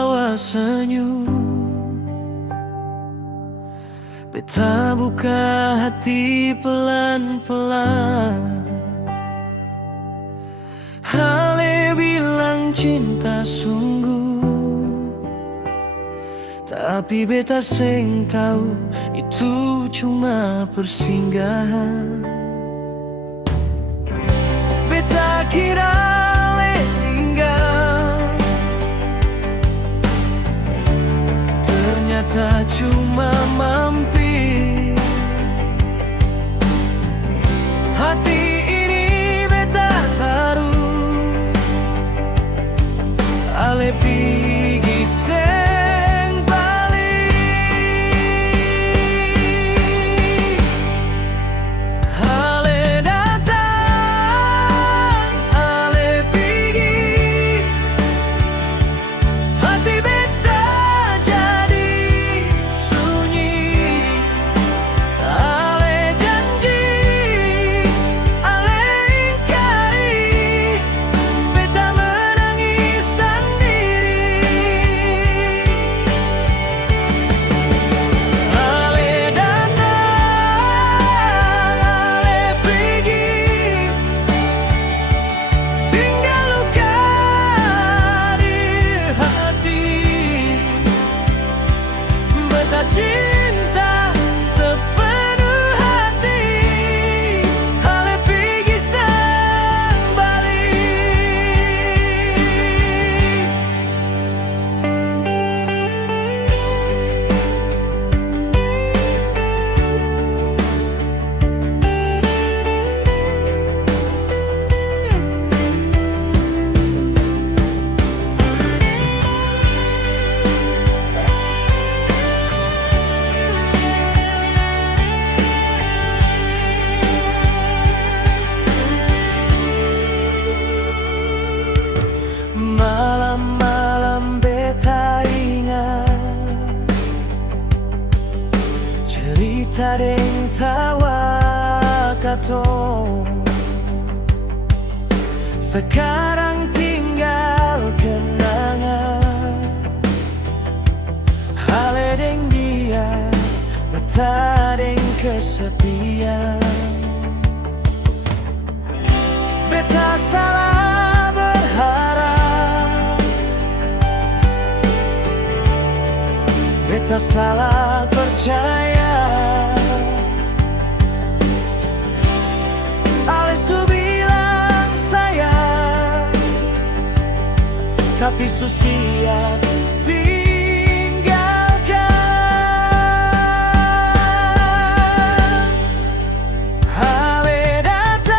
bawa senyum. Beta buka hati pelan-pelan. Hale bilang cinta sungguh, tapi beta seng tahu itu cuma persinggahan. Beta kira le tinggal, ternyata cuma mampir. Hati ini beta taruh, ale pigi seng balik. Ale datang, ale pigi, hati beta jadi sunyi. Ale janji, ale ingkari, beta menangis sendiri. Ale datang, ale pergi, tinggal luka di hati. Beta cinta sepenuh hati, ale pergi seng balik. Malam-malam beta ingat cerita deng tawa katong. Sekarang tinggal kenangan, hale deng dia, beta deng kesepian. Beta salah berharap, beta salah percaya. Ale su bilang sayang, tapi su siap tinggalkan. Ale datang,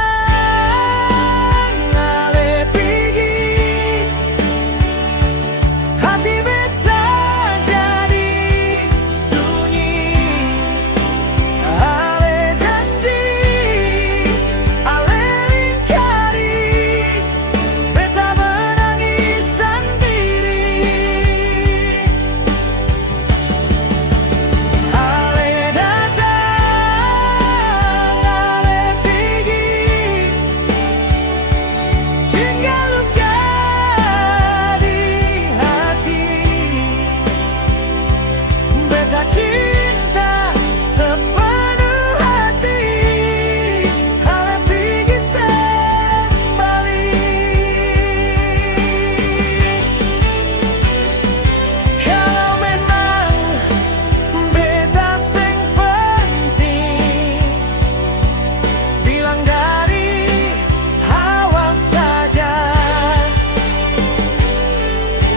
ale pergi, hati beta jadi sunyi. Ale janji, ale ingkari, beta menangis sendiri. Ale datang, ale pergi, tinggal luka di hati. Beta cinta sepenuh hati, ale pergi seng balik. Kalau memang beta seng penting, bilang dari awal saja.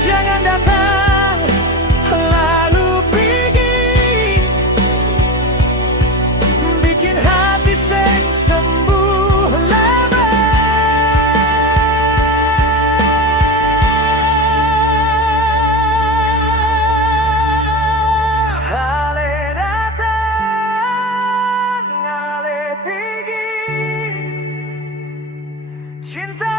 Jangan datang lalu pergi, bikin hati seng sembuh lebar. Ale datang, ale pergi, cinta